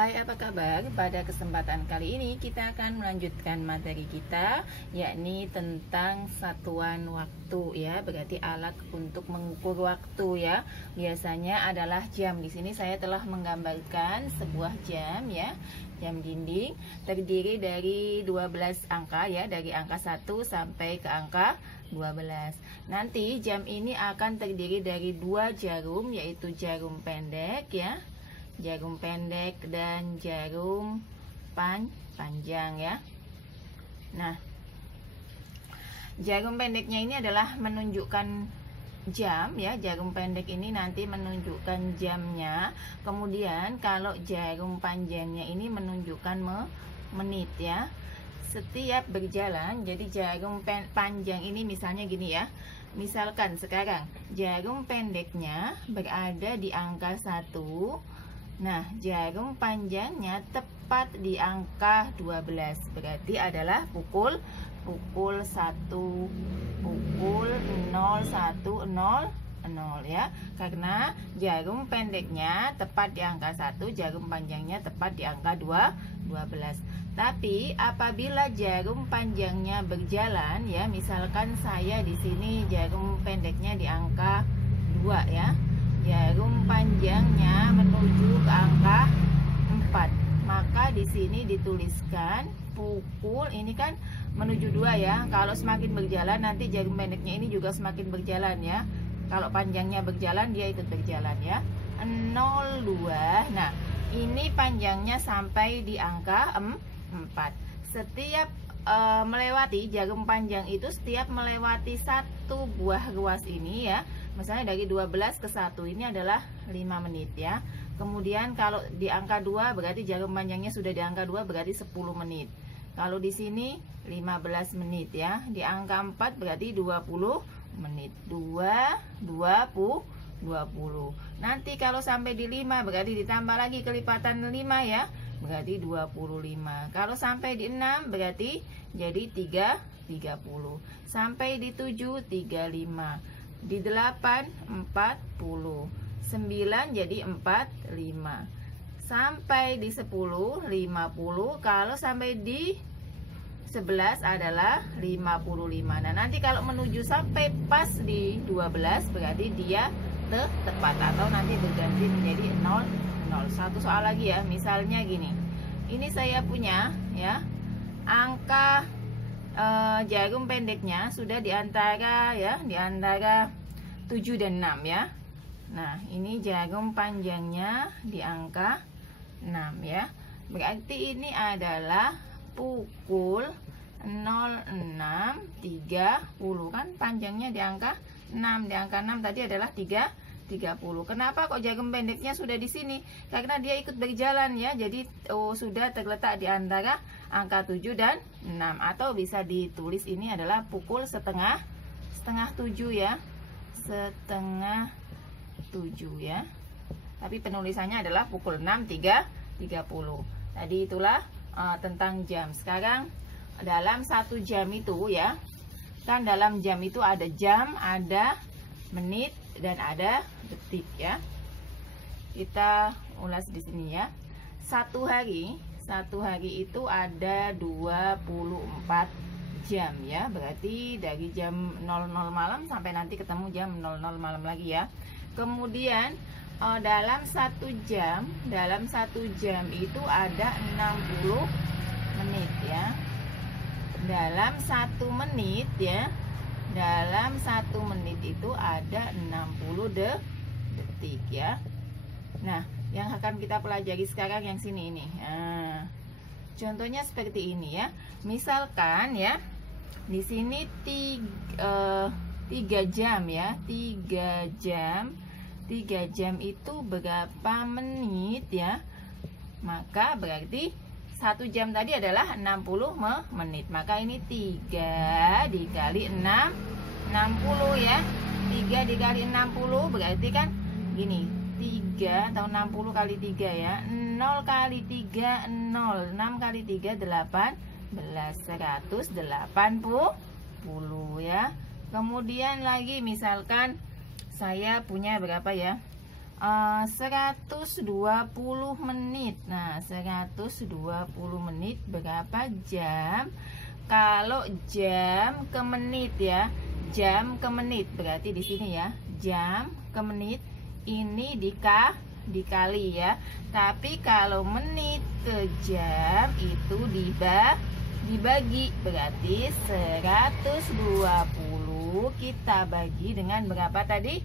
Hai, apa kabar? Pada kesempatan kali ini kita akan melanjutkan materi kita, yakni tentang satuan waktu ya. Berarti alat untuk mengukur waktu ya. Biasanya adalah jam. Di sini saya telah menggambarkan sebuah jam ya. Jam dinding terdiri dari 12 angka ya, dari angka 1 sampai ke angka 12. Nanti jam ini akan terdiri dari dua jarum, yaitu jarum pendek ya, jarum pendek dan jarum panjang ya. Nah, jarum pendeknya ini adalah menunjukkan jam ya. Jarum pendek ini nanti menunjukkan jamnya. Kemudian kalau jarum panjangnya ini menunjukkan menit ya. Setiap berjalan, jadi jarum panjang ini misalnya gini ya. Misalkan sekarang jarum pendeknya berada di angka 1. Nah, jarum panjangnya tepat di angka 12. Berarti adalah pukul 1, pukul 01.00 ya. Karena jarum pendeknya tepat di angka 1, jarum panjangnya tepat di angka 12. Tapi apabila jarum panjangnya berjalan ya, misalkan saya di sini jarum pendeknya di angka 2 ya. Jarum panjangnya menuju ke angka 4. Maka di sini dituliskan pukul, ini kan menuju 2 ya. Kalau semakin berjalan nanti jarum pendeknya ini juga semakin berjalan ya. Kalau panjangnya berjalan dia ikut berjalan ya. 02. Nah, ini panjangnya sampai di angka 4. Setiap melewati jarum panjang itu, setiap melewati satu buah ruas ini ya, misalnya dari 12 ke 1 ini adalah 5 menit ya. Kemudian kalau di angka 2 berarti jarum panjangnya sudah di angka 2, berarti 10 menit. Kalau di sini 15 menit ya. Di angka 4 berarti 20 menit. 20. Nanti kalau sampai di 5 berarti ditambah lagi kelipatan 5 ya. Berarti 25. Kalau sampai di 6 berarti jadi 30. Sampai di 7 35. Di 8 40. 9 jadi 45. Sampai di 10 50. Kalau sampai di 11 adalah 55. Nah, nanti kalau menuju sampai pas di 12 berarti dia tepat, atau nanti berganti menjadi 0. Satu soal lagi ya. Misalnya gini. Ini saya punya ya, angka jarum pendeknya sudah di antara 7 dan 6 ya. Nah, ini jarum panjangnya di angka 6 ya. Berarti ini adalah pukul 06.30 kan, panjangnya di angka 6. Di angka 6 tadi adalah 30. Kenapa kok jarum pendeknya sudah di sini? Karena dia ikut berjalan ya. Jadi sudah terletak di antara angka 7 dan 6. Atau bisa ditulis ini adalah pukul setengah 7 ya. Setengah 7 ya. Tapi penulisannya adalah pukul 6.30. Tadi itulah tentang jam. Sekarang dalam satu jam itu ya, kan dalam jam itu ada jam, ada menit, dan ada detik ya. Kita ulas di sini ya. Satu hari itu ada 24 jam ya. Berarti dari jam 00 malam sampai nanti ketemu jam 00 malam lagi ya. Kemudian dalam satu jam itu ada 60 menit ya. Dalam 1 menit ya, dalam 1 menit itu ada 60 detik ya. Nah, yang akan kita pelajari sekarang yang sini ini. Nah, contohnya seperti ini ya. Misalkan ya, di sini 3 jam ya. 3 jam itu berapa menit ya? Maka berarti 1 jam tadi adalah 60 menit. Maka ini 3 dikali 6, 60 ya. 3 dikali 60 berarti kan gini, 3 atau 60 kali 3 ya. 0 kali 3 0, 6 kali 3 18, 180 ya. Kemudian lagi misalkan saya punya berapa ya, 120 menit. Nah, 120 menit berapa jam? Kalau jam ke menit ya, jam ke menit berarti di sini ya, jam ke menit ini dikali ya. Tapi kalau menit ke jam itu dibagi, berarti 120 kita bagi dengan berapa tadi?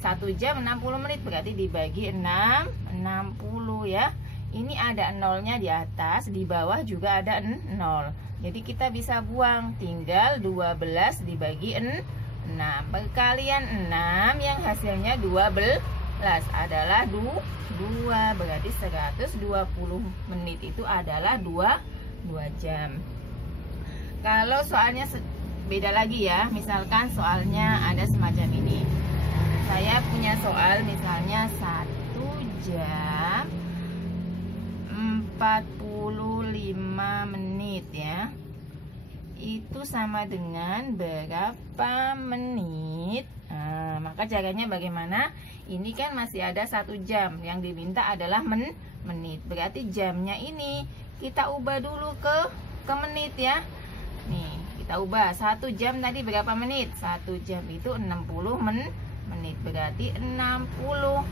1 jam 60 menit, berarti dibagi 60 ya. Ini ada nolnya di atas, di bawah juga ada 0. Jadi kita bisa buang, tinggal 12 dibagi 6. Perkalian 6 yang hasilnya 12 adalah 2. Berarti 120 menit itu adalah 2 jam. Kalau soalnya beda lagi ya, misalkan soalnya ada semacam ini. Saya punya soal misalnya 1 jam 45 menit ya. Itu sama dengan berapa menit? Nah, maka caranya bagaimana? Ini kan masih ada 1 jam, yang diminta adalah menit. Berarti jamnya ini kita ubah dulu ke menit ya. Nih, kita ubah 1 jam tadi berapa menit? 1 jam itu 60 menit. Berarti 60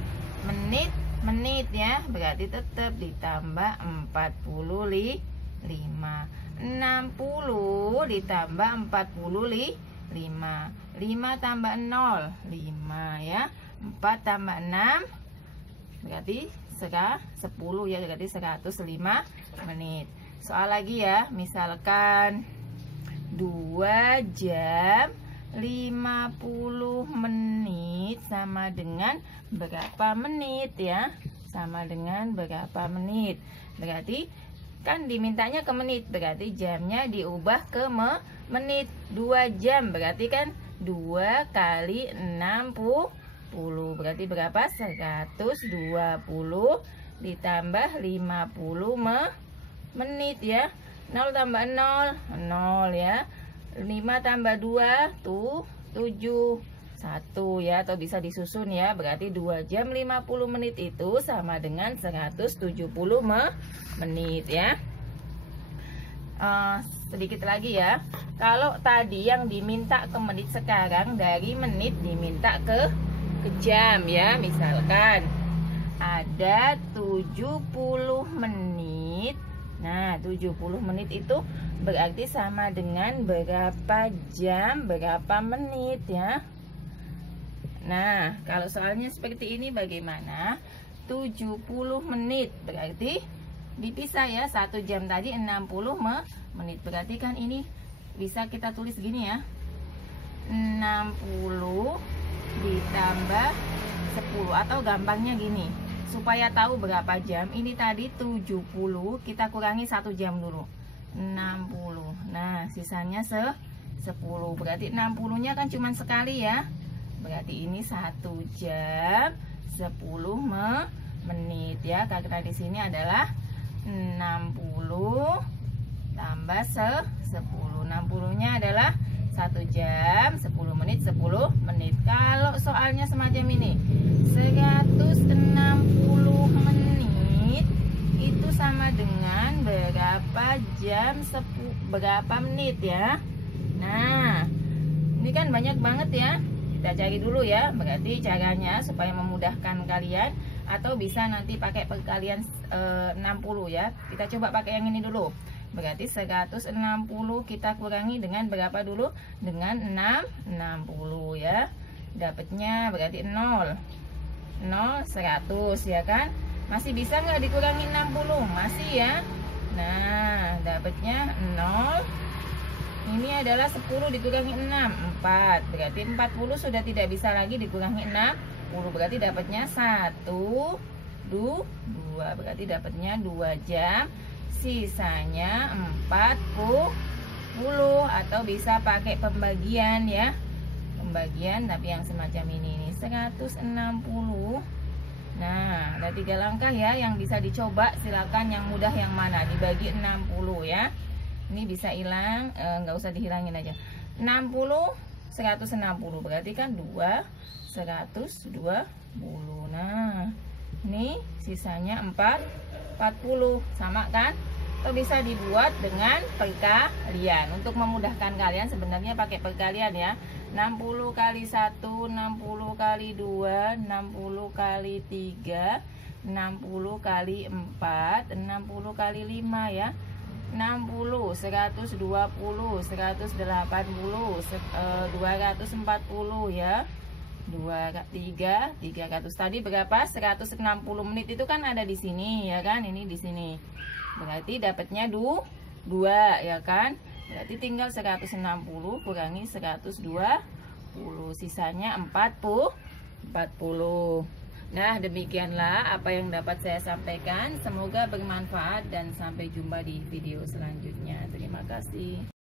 menit ya. Berarti tetap ditambah 45. 60 ditambah 45. 5 tambah 0 5 ya. 4 tambah 6 berarti 10 ya. Berarti 105 menit. Soal lagi ya, misalkan 2 jam 50 menit sama dengan berapa menit ya? Sama dengan berapa menit? Berarti kan dimintanya ke menit, berarti jamnya diubah ke menit. 2 jam berarti kan 2 kali 60, berarti berapa? 120 ditambah 50 menit ya. 0 tambah 0 ya. 5 tambah 2 tuh 7 1 ya, atau bisa disusun ya. Berarti 2 jam 50 menit itu sama dengan 170 menit ya. Sedikit lagi ya. Kalau tadi yang diminta ke menit, sekarang dari menit diminta ke jam ya. Misalkan ada 70 menit. Nah, 70 menit itu berarti sama dengan berapa jam, berapa menit ya. Nah, kalau soalnya seperti ini bagaimana? 70 menit berarti dipisah ya. 1 jam tadi 60 menit. Berarti kan ini bisa kita tulis gini ya. 60 ditambah 10, atau gampangnya gini. Supaya tahu berapa jam, ini tadi 70 kita kurangi 1 jam dulu, 60. Nah, sisanya 10. Berarti 60-nya kan cuma sekali ya. Berarti ini 1 jam 10 menit ya. Karena di sini adalah 60 tambah 10. 60-nya adalah 1 jam 10 menit 10 menit. Kalau soalnya semacam ini 160 menit itu sama dengan berapa jam berapa menit ya. Nah, ini kan banyak banget ya. Kita cari dulu ya. Berarti caranya supaya memudahkan kalian, atau bisa nanti pakai perkalian 60 ya. Kita coba pakai yang ini dulu. Berarti 160 kita kurangi dengan berapa dulu? Dengan 60 ya. Dapatnya berarti 0 100 ya kan. Masih bisa nggak dikurangi 60? Masih ya. Nah, dapatnya 0. Ini adalah 10 dikurangi 6 4. Berarti 40 sudah tidak bisa lagi dikurangi 60. Berarti dapatnya 1 2. Berarti dapatnya 2 jam. Sisanya 40, atau bisa pakai pembagian ya. Pembagian tapi yang semacam ini 160. Nah, ada 3 langkah ya yang bisa dicoba. Silakan yang mudah yang mana, dibagi 60 ya. Ini bisa hilang, nggak usah dihilangin aja. 60 160, berarti kan 120. Nah, ini sisanya 40, sama kan? Atau bisa dibuat dengan perkalian. Untuk memudahkan kalian sebenarnya pakai perkalian ya. 60 kali 1, 60 kali 2, 60 kali 3, 60 kali 4, 60 kali 5 ya. 60, 120, 180, 240 ya. 300. Tadi berapa? 160 menit itu kan ada di sini ya kan? Ini di sini. Berarti dapatnya 2 ya kan? Berarti tinggal 160 kurangi 120, sisanya 40. Nah, demikianlah apa yang dapat saya sampaikan. Semoga bermanfaat dan sampai jumpa di video selanjutnya. Terima kasih.